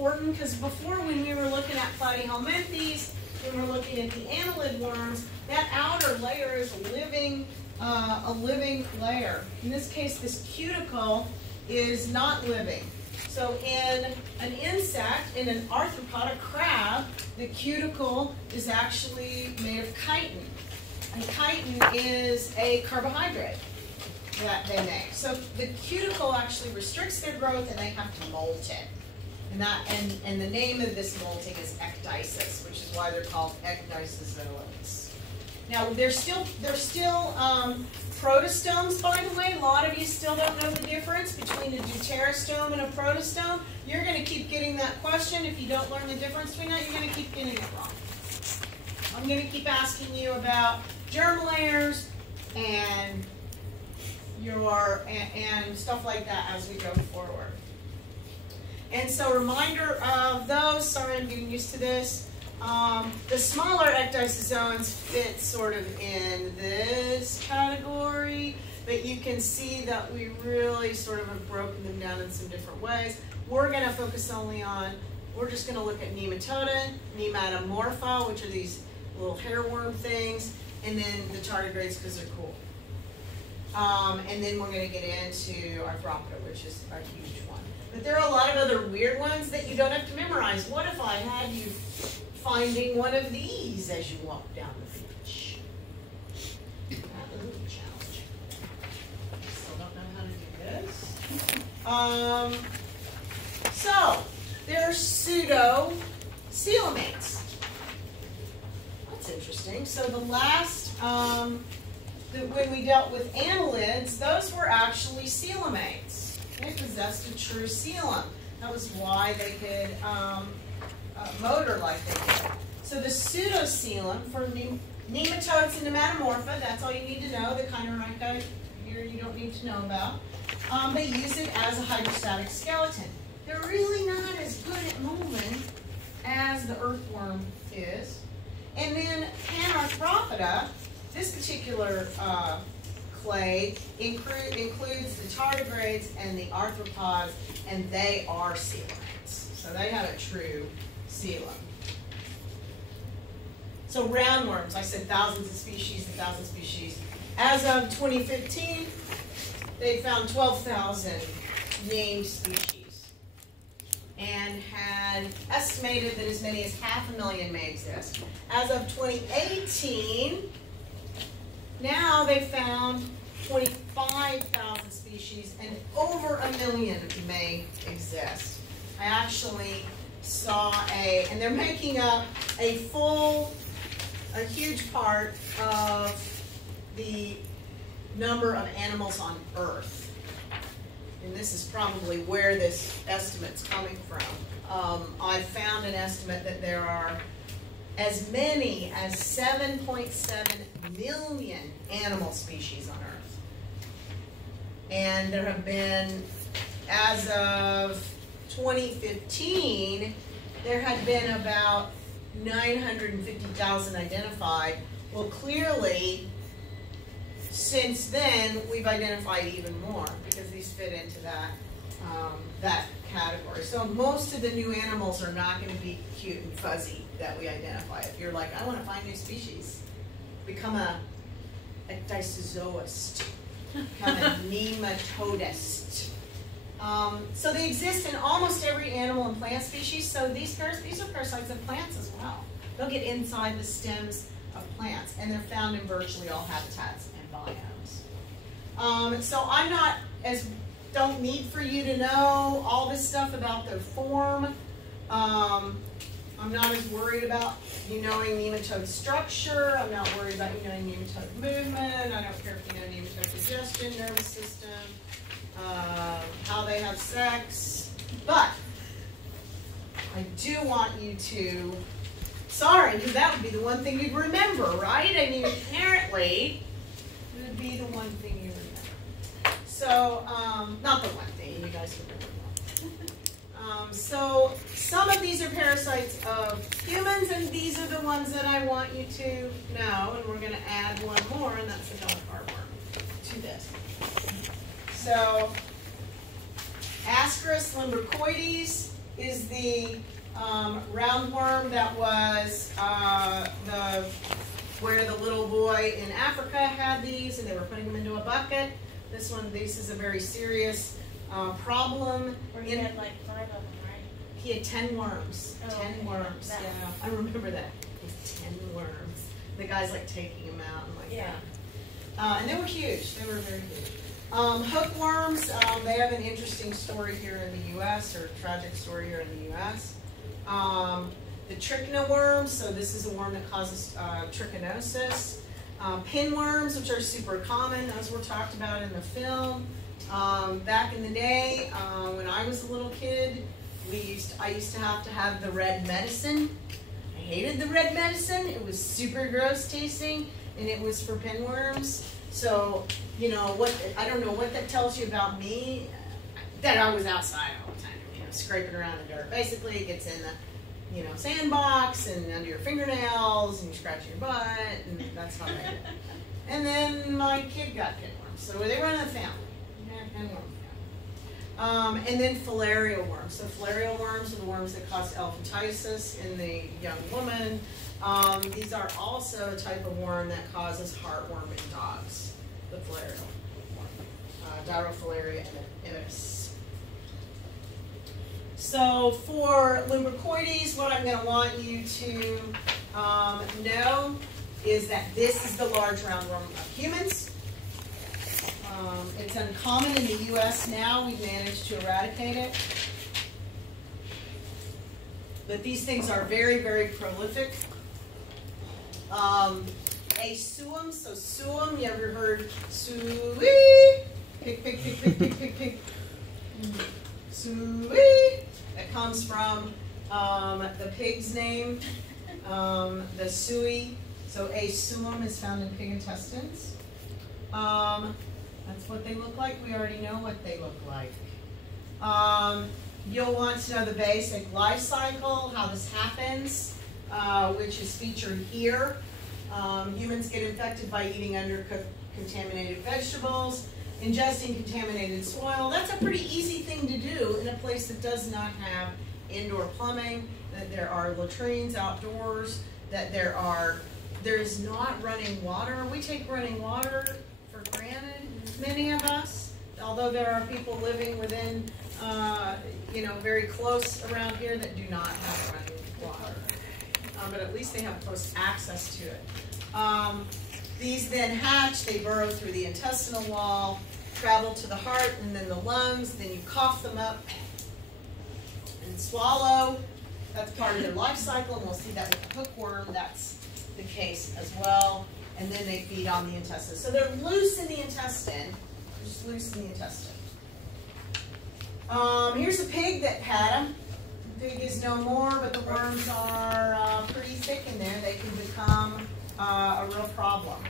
important because before, when we were looking at platyhelminthes, when we're looking at the annelid worms, that outer layer is a living layer. In this case, this cuticle is not living. So in an insect, in an arthropod, a crab, the cuticle is actually made of chitin. And chitin is a carbohydrate that they make. So the cuticle actually restricts their growth, and they have to molt it. And the name of this molting is ecdysis, which is why they're called ecdysozoans. Now they're still protostomes, by the way. A lot of you still don't know the difference between a deuterostome and a protostome. You're going to keep getting that question. If you don't learn the difference between that, you're going to keep getting it wrong. I'm going to keep asking you about germ layers and stuff like that as we go forward. And so, reminder of those. Sorry, I'm getting used to this. The smaller ecdysozoans fit sort of in this category, but you can see that we really sort of have broken them down in some different ways. We're going to focus only on, we're just going to look at nematoda, nematomorpha, which are these little hairworm things, and then the tardigrades because they're cool. And then we're going to get into arthropoda, which is a huge one. But there are a lot of other weird ones that you don't have to memorize. What if I had you finding one of these as you walk down the beach? That was a little challenge. Still don't know how to do this. So, they're pseudo-coelomates. That's interesting. So the last, when we dealt with annelids, those were actually coelomates. They possessed a true coelom. That was why they could motor like they did. So the pseudocoelom for nematodes and nematomorpha, that's all you need to know. The chinorhyncha here you don't need to know about. They use it as a hydrostatic skeleton. They're really not as good at moving as the earthworm is. And then Panarthropoda, this particular clade includes the tardigrades and the arthropods, and they are coelomates. So they have a true coelom. So roundworms, I said thousands of species, As of 2015, they found 12,000 named species and had estimated that as many as 500,000 may exist. As of 2018, now they found 25,000 species and over 1 million may exist. I actually saw and they're making up a huge part of the number of animals on Earth. And this is probably where this estimate's coming from. I found an estimate that there are as many as 7.7 million animal species on Earth. And there have been, as of 2015, there had been about 950,000 identified. Well, clearly, since then, we've identified even more because these fit into that category. So most of the new animals are not going to be cute and fuzzy that we identify. If you're like, I want to find new species, become a ecdysozoist, become a nematodist. So they exist in almost every animal and plant species. So these are parasites of plants as well. They'll get inside the stems of plants, and they're found in virtually all habitats and biomes. So don't need for you to know all this stuff about their form. I'm not as worried about you knowing nematode structure. I'm not worried about you knowing nematode movement. I don't care if you know nematode digestion, nervous system, how they have sex. But I do want you to, sorry, because that would be the one thing you'd remember, right? I mean, apparently, it would be the one thing you remember. So, not the one thing, you guys remember that. So, some of these are parasites of humans, and these are the ones that I want you to know, and we're going to add one more, and that's the dog heartworm to this. So, Ascaris lumbricoides is the roundworm that was where the little boy in Africa had these, and they were putting them into a bucket. This is a very serious problem. Where he had like 5 of them, right? He had 10 worms. Oh, 10 worms. that. Yeah, I remember that. He had 10 worms. The guy's like taking them out and like that. And they were huge. They were very huge. Hookworms, they have an interesting story here in the U.S., or a tragic story here in the U.S. The trichinoworms, so this is a worm that causes trichinosis. Pinworms, which are super common, those were talked about in the film. Back in the day, when I was a little kid, I used to have the red medicine. I hated the red medicine. It was super gross tasting, and it was for pinworms. So, you know, I don't know what that tells you about me, that I was outside all the time, you know, scraping around the dirt. Basically, it gets in the, you know, sandbox and under your fingernails, and you scratch your butt, and that's how I did it. And then my kid got pinworms, so they run in the family. Yeah, pinworm family. And then filarial worms. So filarial worms are the worms that cause elephantiasis in the young woman. These are also a type of worm that causes heartworm in dogs, the filarial worm, Dirofilaria immitis. So for lumbricoides, what I'm going to want you to know is that this is the large roundworm of humans. It's uncommon in the U.S. now. We've managed to eradicate it. But these things are very, very prolific. A suum, so suum, you ever heard sui? Pig, pig, pig, pig, pig, pig, pig. Sui. It comes from the pig's name, the sui. So a suum is found in pig intestines. That's what they look like. We already know what they look like. You'll want to know the basic life cycle, how this happens, which is featured here. Humans get infected by eating undercooked contaminated vegetables, ingesting contaminated soil. That's a pretty easy thing to do in a place that does not have indoor plumbing, that there are latrines outdoors, that there is not running water. We take running water for granted, many of us, although there are people living within, you know, very close around here that do not have running water. But at least they have close access to it. These then hatch, they burrow through the intestinal wall, travel to the heart and then the lungs, then you cough them up and swallow. That's part of their life cycle, and we'll see that with the hookworm, that's the case as well. And then they feed on the intestine. So they're loose in the intestine, just loose in the intestine. Here's a pig that had them. The pig is no more, but the worms are pretty thick in there. They can become a real problem.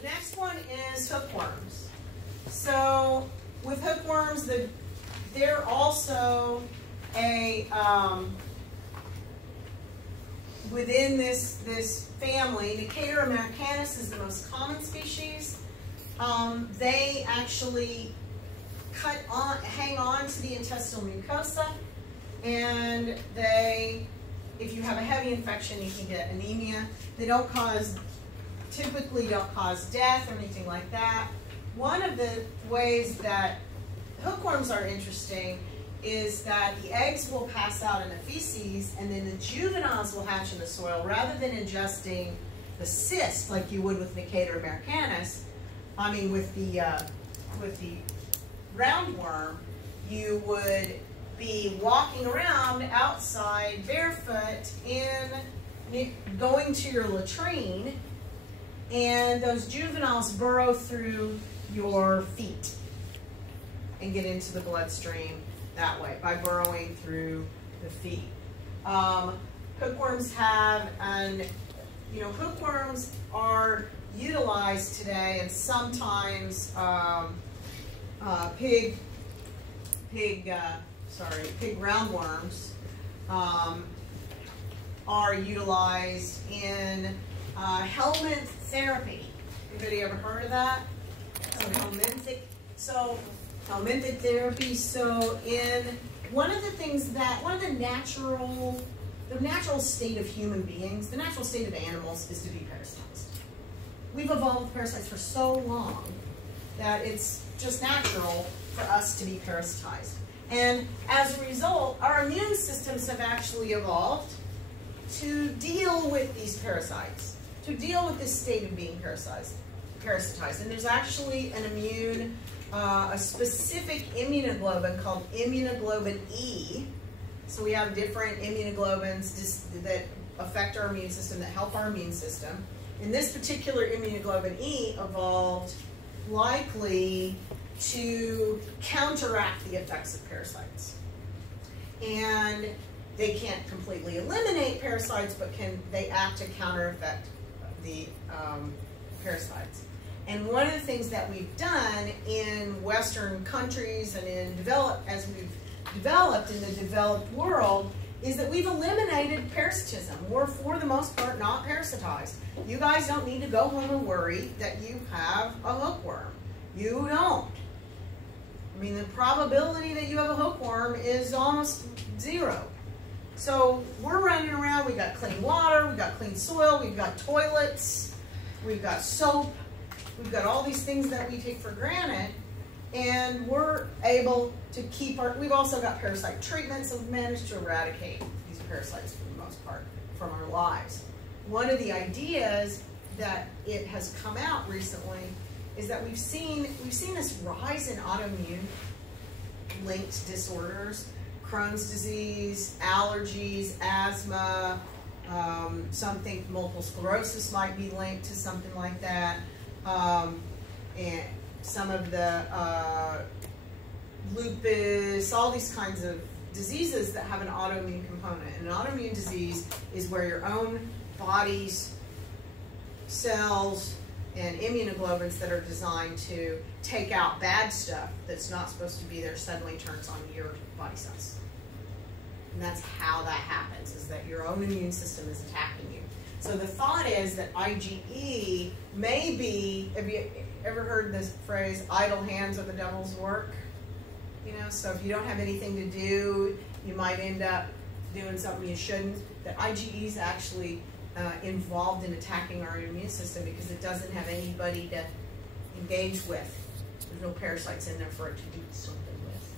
The next one is hookworms. So with hookworms, they're also a within this family. Decatur americanus is the most common species. They actually hang on to the intestinal mucosa, and if you have a heavy infection, you can get anemia. They typically don't cause death or anything like that. One of the ways that hookworms are interesting is that the eggs will pass out in the feces, and then the juveniles will hatch in the soil. Rather than ingesting the cyst like you would with Decatur americanus, I mean with the roundworm, you would be walking around outside barefoot going to your latrine, and those juveniles burrow through your feet and get into the bloodstream that way, by burrowing through the feet. Hookworms hookworms are utilized today, and sometimes pig roundworms are utilized in helminth therapy. Anybody ever heard of that? Helminthic therapy. So in one of the things that, one of the natural state of human beings, the natural state of animals is to be parasitized. We've evolved with parasites for so long that it's just natural for us to be parasitized. And as a result, our immune systems have actually evolved to deal with these parasites, to deal with this state of being parasitized. And there's actually an immune, a specific immunoglobulin called immunoglobulin E. So we have different immunoglobulins that affect our immune system, that help our immune system. And this particular immunoglobulin E evolved likely to counteract the effects of parasites. And they can't completely eliminate parasites, but they act to counter-effect the parasites. And one of the things that we've done in Western countries and as we've developed in the developed world is that we've eliminated parasitism. We're, for the most part, not parasitized. You guys don't need to go home and worry that you have a hookworm. You don't. I mean, the probability that you have a hookworm is almost zero. So we're running around, we've got clean water, we've got clean soil, we've got toilets, we've got soap, we've got all these things that we take for granted, and we're able to keep we've also got parasite treatment, so we've managed to eradicate these parasites for the most part from our lives. One of the ideas that it has come out recently is that we've seen this rise in autoimmune linked disorders, Crohn's disease, allergies, asthma, some think multiple sclerosis might be linked to something like that, and some of the lupus, all these kinds of diseases that have an autoimmune component. And an autoimmune disease is where your own body's cells and immunoglobulins that are designed to take out bad stuff that's not supposed to be there suddenly turns on your body cells. And that's how that happens, is that your own immune system is attacking you. So the thought is that IgE may be, have you ever heard this phrase, idle hands are the devil's work? You know, so if you don't have anything to do, you might end up doing something you shouldn't. That IgE is actually involved in attacking our immune system because it doesn't have anybody to engage with. There's no parasites in there for it to do something with.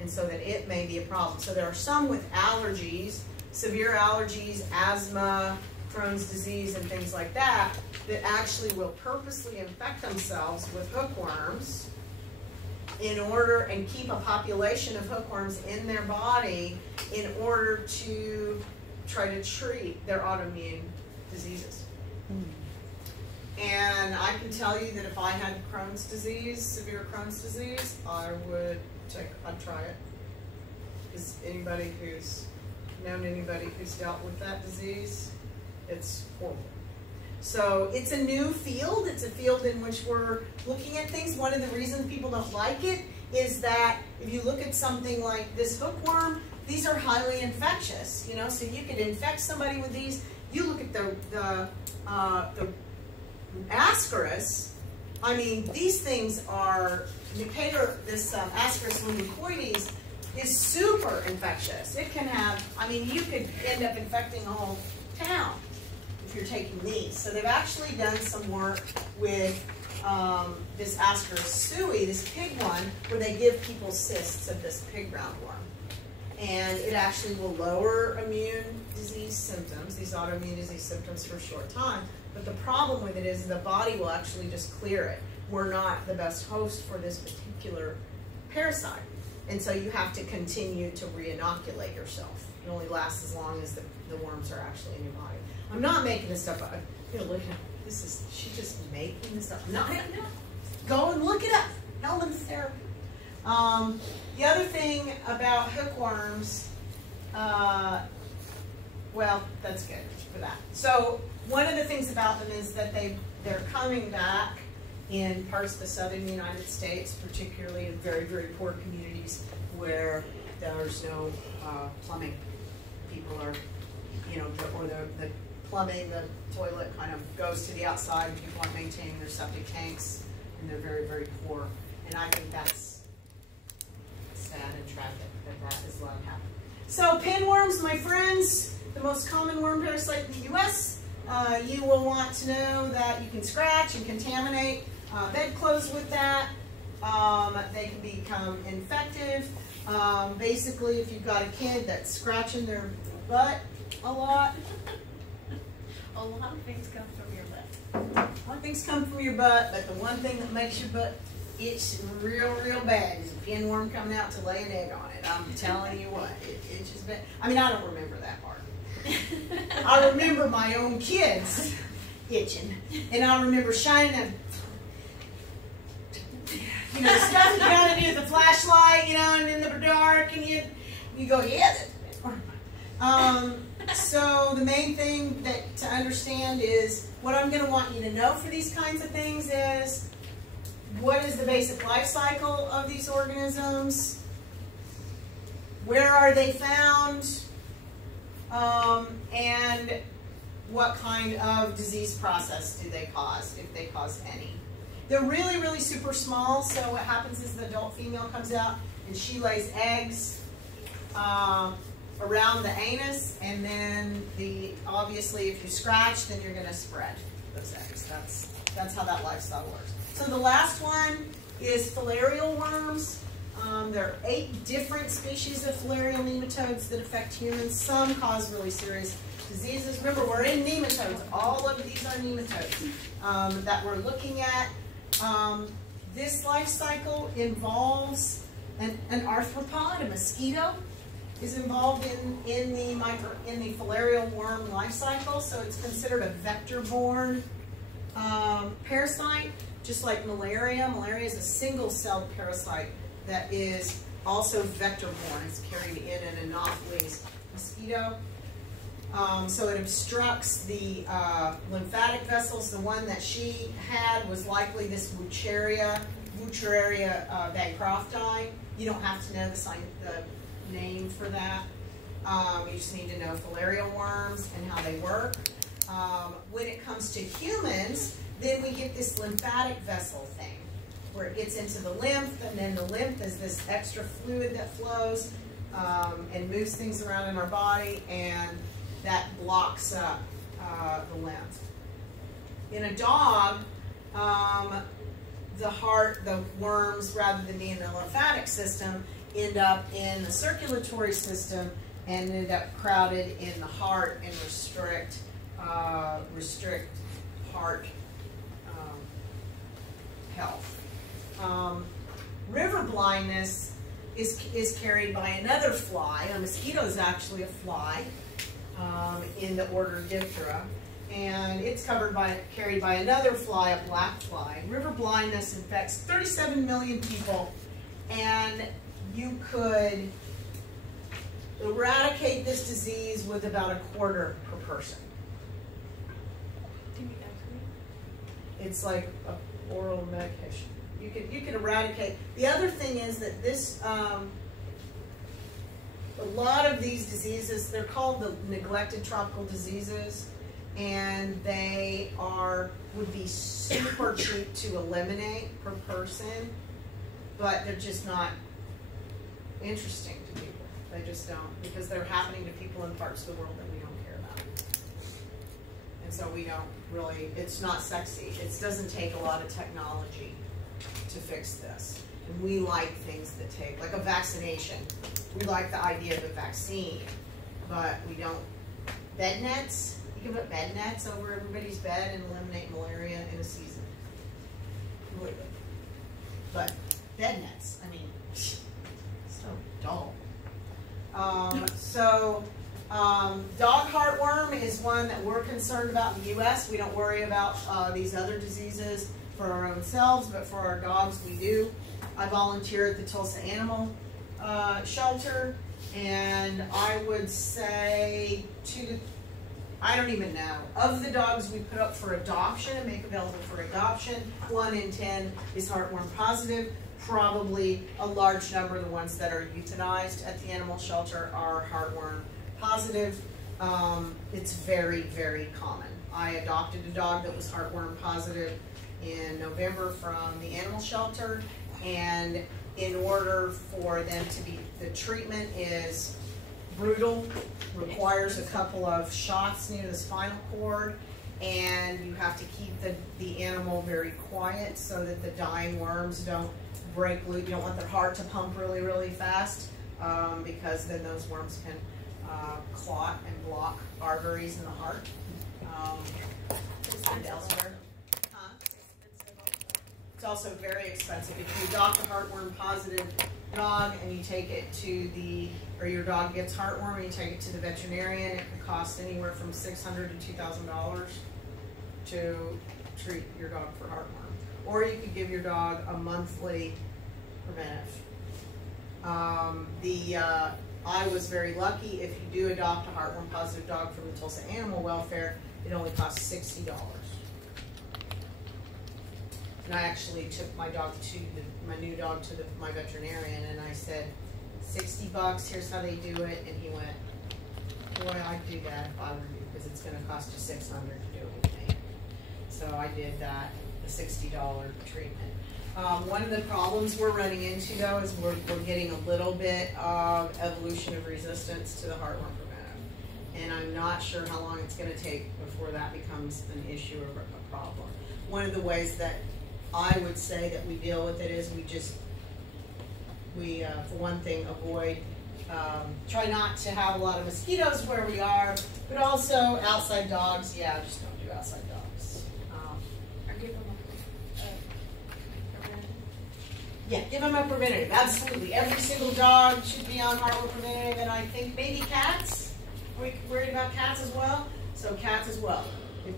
And so that it may be a problem. So there are some with allergies, severe allergies, asthma, Crohn's disease, and things like that, that actually will purposely infect themselves with hookworms in order and keep a population of hookworms in their body in order to try to treat their autoimmune diseases. And I can tell you that if I had Crohn's disease, severe Crohn's disease, I'd try it. Is anybody who's known anybody who's dealt with that disease? It's horrible. So it's a new field. It's a field in which we're looking at things. One of the reasons people don't like it is that if you look at something like this hookworm, these are highly infectious, you know, so you could infect somebody with these. You look at the Ascaris, I mean, these things are, this Ascaris luminocoides is super infectious. It can have, I mean, you could end up infecting a whole town if you're taking these. So they've actually done some work with this Ascaris sui, this pig one, where they give people cysts of this pig roundworm. And it actually will lower immune disease symptoms, these autoimmune disease symptoms, for a short time. But the problem with it is the body will actually just clear it. We're not the best host for this particular parasite. And so you have to continue to re-inoculate yourself. It only lasts as long as the worms are actually in your body. I'm not making this stuff up. You know, look at this is, she's just making this up. I'm not making it up. Go and look it up. Helen's therapy. The other thing about hookworms, well, that's good for that. So one of the things about them is that they're coming back in parts of the southern United States, particularly in very, very poor communities where there's no plumbing. People are, you know, or the plumbing, the toilet kind of goes to the outside, and people aren't maintaining their septic tanks, and they're very, very poor. And I think that's sad and tragic. that is allowed to happen. So pinworms, my friends, the most common worm parasite in the U.S. You will want to know that you can scratch and contaminate bedclothes with that. They can become infective. Basically, if you've got a kid that's scratching their butt a lot. A lot of things come from your butt. A lot of things come from your butt, but the one thing that makes your butt itch real, real bad is a pinworm coming out to lay an egg on it. I'm telling you what, it itches bad. I mean, I don't remember that part. I remember my own kids itching, and I remember shining a, you know, the stuff you gotta do with the flashlight, you know, and in the dark, and you go, yeah, that's so the main thing that to understand is what I'm going to want you to know for these kinds of things is what is the basic life cycle of these organisms, where are they found, and what kind of disease process do they cause, if they cause any. They're really, really super small, so what happens is the adult female comes out and she lays eggs around the anus, and then obviously if you scratch, then you're going to spread those eggs. That's how that lifestyle works. So the last one is filarial worms. There are 8 different species of filarial nematodes that affect humans. Some cause really serious diseases. Remember, we're in nematodes. All of these are nematodes that we're looking at. This life cycle involves an arthropod, a mosquito, is involved in the filarial worm life cycle, so it's considered a vector-borne parasite, just like malaria. Malaria is a single-celled parasite that is also vector-borne. It's carried in an anopheles mosquito. So it obstructs the lymphatic vessels. The one that she had was likely this Wuchereria bancrofti. You don't have to know the name for that. You just need to know filarial worms and how they work. When it comes to humans, then we get this lymphatic vessel thing, where it gets into the lymph, and then the lymph is this extra fluid that flows and moves things around in our body, and that blocks up the lymph. In a dog, the worms, rather than being in the lymphatic system, end up in the circulatory system and end up crowded in the heart and restrict heart health. River blindness is carried by another fly. A mosquito is actually a fly in the order Diptera, and it's carried by another fly, a black fly. River blindness infects 37 million people, and you could eradicate this disease with about 1/4 per person. It's like an oral medication. You could eradicate. The other thing is that this, a lot of these diseases, they're called the neglected tropical diseases, and they would be super cheap to eliminate per person, but they're just not interesting to people. They just don't, because they're happening to people in parts of the world that we don't care about. And so we don't really, it's not sexy. It doesn't take a lot of technology to fix this. And we like things that take, like a vaccination. We like the idea of a vaccine, but we don't. Bed nets, you can put bed nets over everybody's bed and eliminate malaria in a season. Completely. But bed nets, I mean, so dull. Dog heartworm is one that we're concerned about in the U.S. We don't worry about these other diseases for our own selves, but for our dogs we do. I volunteer at the Tulsa Animal Shelter, and I would say I don't even know. Of the dogs we put up for adoption and make available for adoption, 1 in 10 is heartworm positive. Probably a large number of the ones that are euthanized at the animal shelter are heartworm positive. It's very, very common. I adopted a dog that was heartworm positive in November from the animal shelter, and in order for them to be, the treatment is brutal, requires a couple of shots near the spinal cord, and you have to keep the animal very quiet so that the dying worms don't break loose. You don't want their heart to pump really, really fast, because then those worms can clot and block arteries in the heart and elsewhere. It's also very expensive. If you adopt a heartworm positive dog and you take it to or your dog gets heartworm and you take it to the veterinarian, it can cost anywhere from $600 to $2,000 to treat your dog for heartworm. Or you could give your dog a monthly preventive. I was very lucky. If you do adopt a heartworm positive dog from the Tulsa Animal Welfare, it only costs $60. And I actually took my dog my new dog to my veterinarian, and I said, $60, here's how they do it. And he went, boy, I'd do that if I were you, because it's going to cost you $600 to do it with me. So I did that, the $60 treatment. One of the problems we're running into, though, is we're getting a little bit of evolution of resistance to the heartworm preventive. And I'm not sure how long it's going to take before that becomes an issue or a problem. One of the ways that I would say that we deal with it is we for one thing, avoid, try not to have a lot of mosquitoes where we are, but also outside dogs, yeah, just don't do outside dogs. Or give them a preventative. Yeah, give them a preventative, absolutely. Every single dog should be on heartworm preventative, and I think maybe cats. Are we worried about cats as well? So cats as well.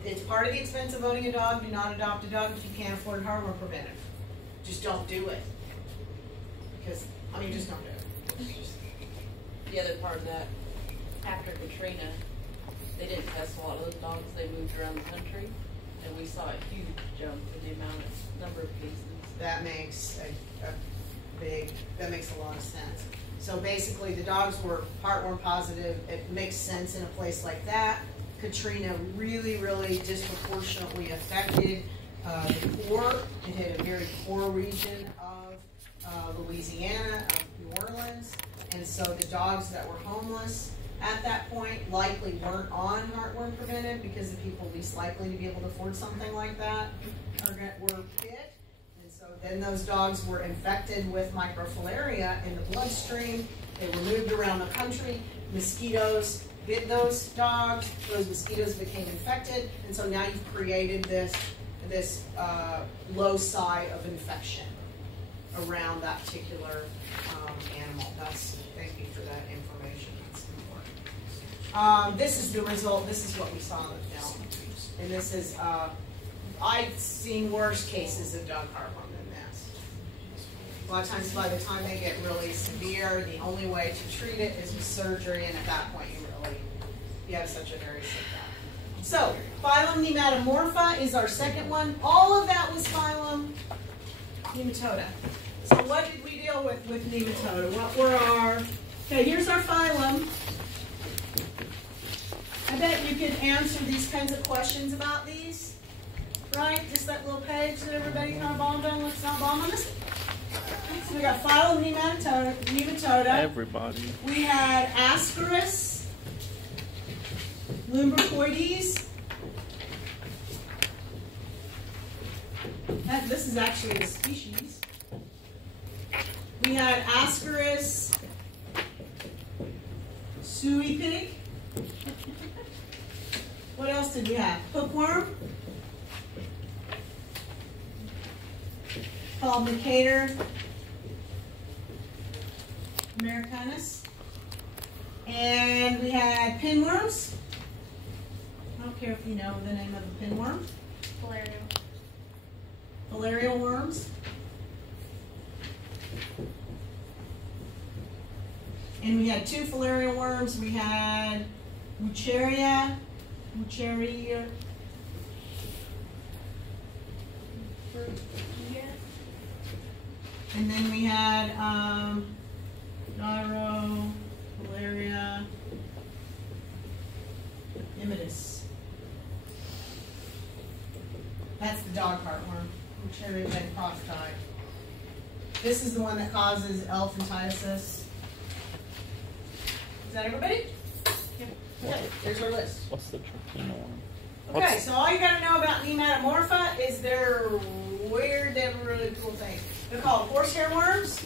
It's part of the expense of owning a dog. Do not adopt a dog if you can't afford heartworm preventive. Just don't do it. Because, I mean, just don't do it. The other part of that, after Katrina, they didn't test a lot of those dogs. They moved around the country, and we saw a huge jump in the number of cases. That makes that makes a lot of sense. So basically, the dogs were heartworm positive. It makes sense in a place like that. Katrina really, really disproportionately affected the poor. It hit a very poor region of Louisiana, of New Orleans, and so the dogs that were homeless at that point likely weren't on heartworm preventive because the people least likely to be able to afford something like that were bit. And so then those dogs were infected with microfilaria in the bloodstream. They were moved around the country. Mosquitoes bit those dogs, those mosquitoes became infected, and so now you've created this loci of infection around that particular animal. Thank you for that information. That's important. This is the result. This is what we saw in the film, and this is I've seen worse cases of dog heartworm than this. A lot of times, by the time they get really severe, the only way to treat it is with surgery, and at that point, you have such a very sick dog. So, phylum Nematomorpha is our second one. All of that was phylum Nematoda. So what did we deal with Nematoda? What were okay, here's our phylum. I bet you could answer these kinds of questions about these, right? Just that little page that everybody kind of bombed on. Let's not bomb on this. So we got phylum Nematoda. Everybody. We had Ascaris, Lumbricoides. This is actually a species. We had Ascaris suipig. What else did we have? Hookworm. Called Mercator americanus. And we had pinworms. I don't care if you know the name of the pinworm. Filarial worms. And we had two filarial worms. We had Wucheria, and then we had Gyro, Filaria, Imidus. That's the dog heartworm. Wucheria benprostite. This is the one that causes elephantiasis. Is that everybody? Yep. Okay, here's our list. What's the trichina one? Okay, so all you gotta know about Nematomorpha is they're weird, they have a really cool thing. They're called horsehair worms.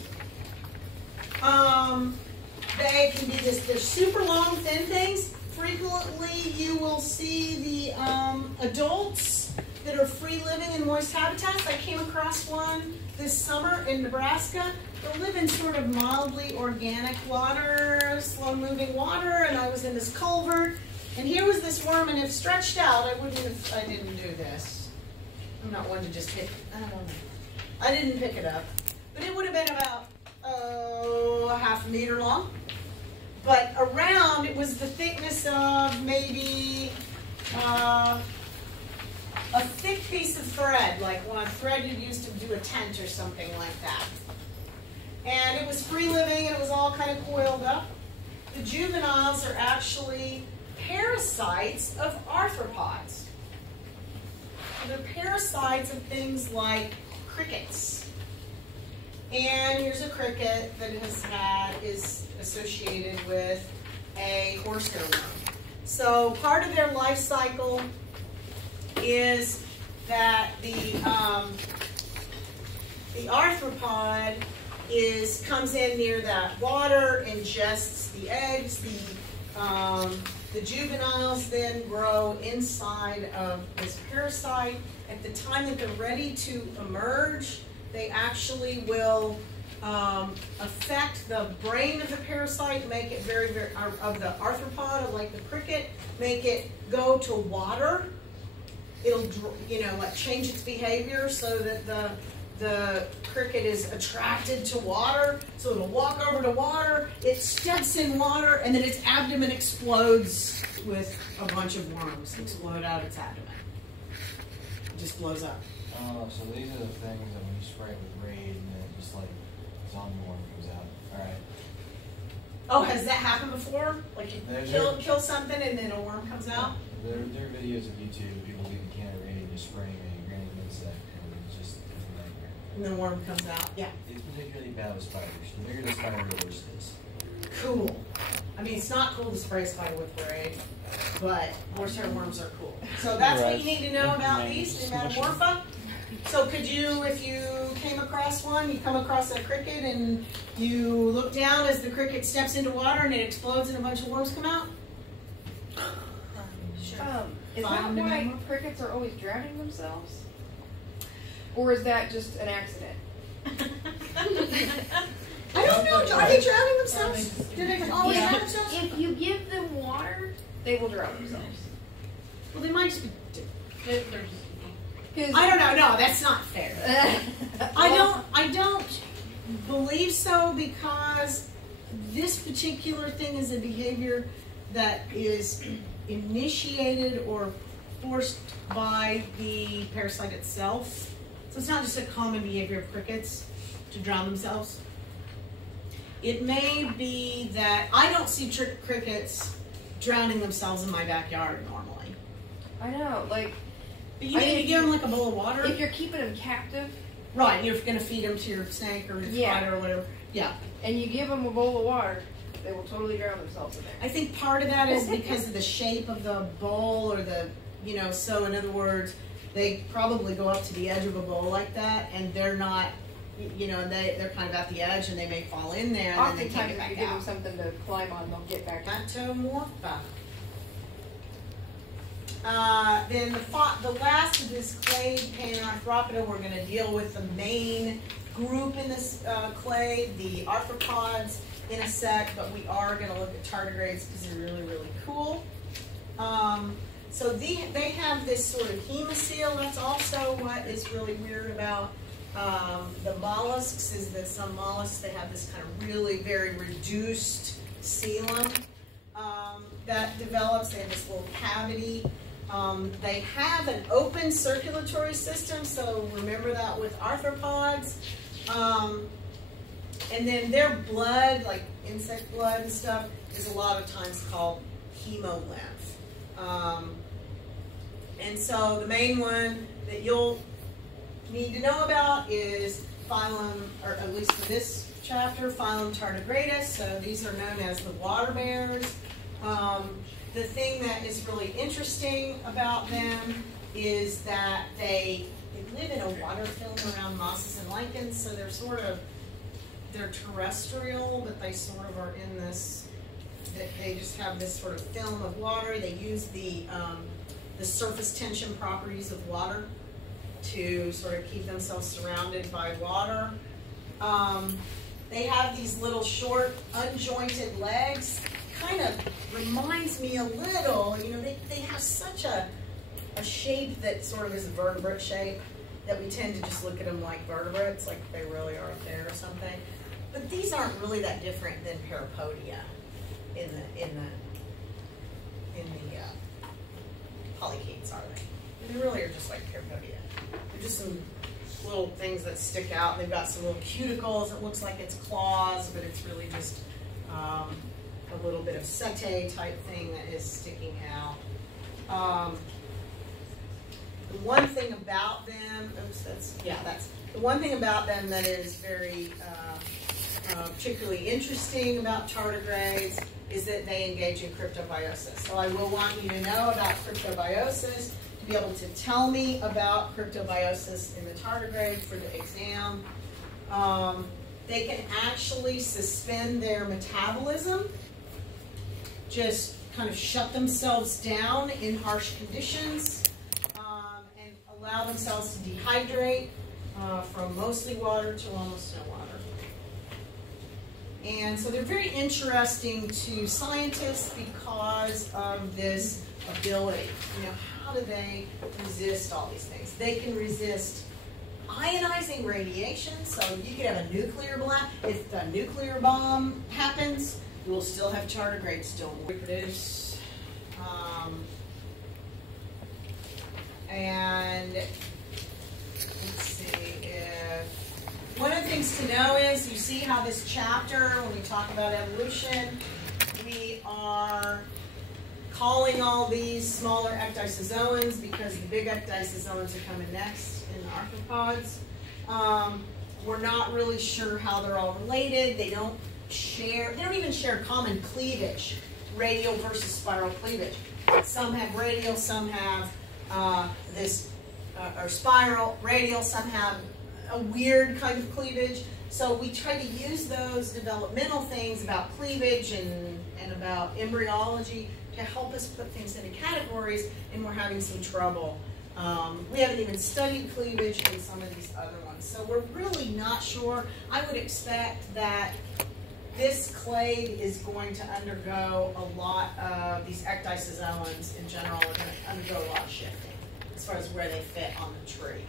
They can be they're super long, thin things. Frequently you will see the adults that are free living in moist habitats. I came across one this summer in Nebraska. They live in sort of mildly organic water, slow moving water, and I was in this culvert. And here was this worm, and if stretched out, I didn't do this. I'm not one to just hit, I don't know. I didn't pick it up. But it would have been about, a half a meter long. But around, it was the thickness of maybe a thick piece of thread, like one thread you'd use to do a tent or something like that. And it was free living, and it was all kind of coiled up. The juveniles are actually parasites of arthropods. They're parasites of things like crickets. And here's a cricket that is associated with a horsehair worm. So part of their life cycle is that the arthropod comes in near that water, ingests the eggs, the juveniles then grow inside of this parasite. At the time that they're ready to emerge, they actually will affect the brain of the parasite, make it very, of the arthropod, like the cricket, make it go to water. It'll, like change its behavior so that the cricket is attracted to water, so it'll walk over to water, it steps in water, and then its abdomen explodes with a bunch of worms explode out its abdomen. It just blows up. Oh, so these are the things that when you spray it with Raid and then it just like zombie worm comes out. Alright. Oh, has that happened before? Like you kill something and then a worm comes out? There are videos of YouTube of people leaving a can of Raid and just spraying a random insect and it's just a nightmare. And the worm comes out, yeah. It's particularly bad with spiders. The bigger the spider, the worse it is. Cool. I mean, it's not cool to spray a spider with Raid, but horsehair worms are cool. So that's what you need to know about these, Nematomorpha. So could you, if you came across one, you come across a cricket and you look down as the cricket steps into water and it explodes and a bunch of worms come out? Sure. Is that why crickets are always drowning themselves? Or is that just an accident? I don't know. Are they drowning themselves? Do they always drown themselves? If you give them water, they will drown themselves. Well, they might just be. They're just I don't know. No, that's not fair. I don't believe so, because this particular thing is a behavior that is initiated or forced by the parasite itself. So it's not just a common behavior of crickets to drown themselves. It may be that I don't see crickets drowning themselves in my backyard normally. I know, like. But you need to give them like a bowl of water. If you're keeping them captive. Right, and you're going to feed them to your snake or your spider or whatever. Yeah. And you give them a bowl of water, they will totally drown themselves in there. I think part of that is because of the shape of the bowl or the, so in other words, they probably go up to the edge of a bowl like that and they're not, they're kind of at the edge and they may fall in there and then they can't get back if you give out. them something to climb on, they'll get back out. Nematomorpha. Then the last of this clade Panarthropoda, we're going to deal with the main group in this clade, the arthropods in a sec, but we are going to look at tardigrades because they're really, really cool. So they have this sort of hemocoel. That's also what is really weird about the mollusks, is that some mollusks, they have this kind of really very reduced coelom that develops. They have this little cavity. They have an open circulatory system, so remember that with arthropods. And then their blood, like insect blood and stuff, is a lot of times called hemolymph. And so the main one that you'll need to know about is phylum, or at least for this chapter, phylum Tardigrades. So these are known as the water bears. The thing that is really interesting about them is that they live in a water film around mosses and lichens, so they're terrestrial, but they sort of are in this, they just have this sort of film of water. They use the surface tension properties of water to sort of keep themselves surrounded by water. They have these little short, unjointed legs. Kind of reminds me a little, you know, they have such a shape that sort of is a vertebrate shape that we tend to just look at them like vertebrates, like they really are up there or something. But these aren't really that different than Parapodia in the polychaetes, are they? They really are just like Parapodia. They're just some little things that stick out. They've got some little cuticles. It looks like it's claws, but it's really just a little bit of setae type thing that is sticking out. The one thing about them, the one thing about them that is very particularly interesting about tardigrades is that they engage in cryptobiosis. So I will want you to know about cryptobiosis, to be able to tell me about cryptobiosis in the tardigrade for the exam. They can actually suspend their metabolism, just kind of shut themselves down in harsh conditions, and allow themselves to dehydrate from mostly water to almost no water. And so they're very interesting to scientists because of this ability. You know, how do they resist all these things? They can resist ionizing radiation, so you could have a nuclear blast. If a nuclear bomb happens, you will still have tardigrades still reproduce. And let's see if one of the things to know is you see how this chapter, when we talk about evolution, we are calling all these smaller ecdysozoans because the big ecdysozoans are coming next in the arthropods. We're not really sure how they're all related. They don't even share common cleavage, radial versus spiral cleavage. Some have radial, some have or spiral, radial, some have a weird kind of cleavage. So we try to use those developmental things about cleavage and about embryology to help us put things into categories, and we're having some trouble. We haven't even studied cleavage in some of these other ones. So we're really not sure. I would expect that this clade is going to undergo a lot of, these ecdysozoans in general are going to undergo a lot of shifting as far as where they fit on the tree.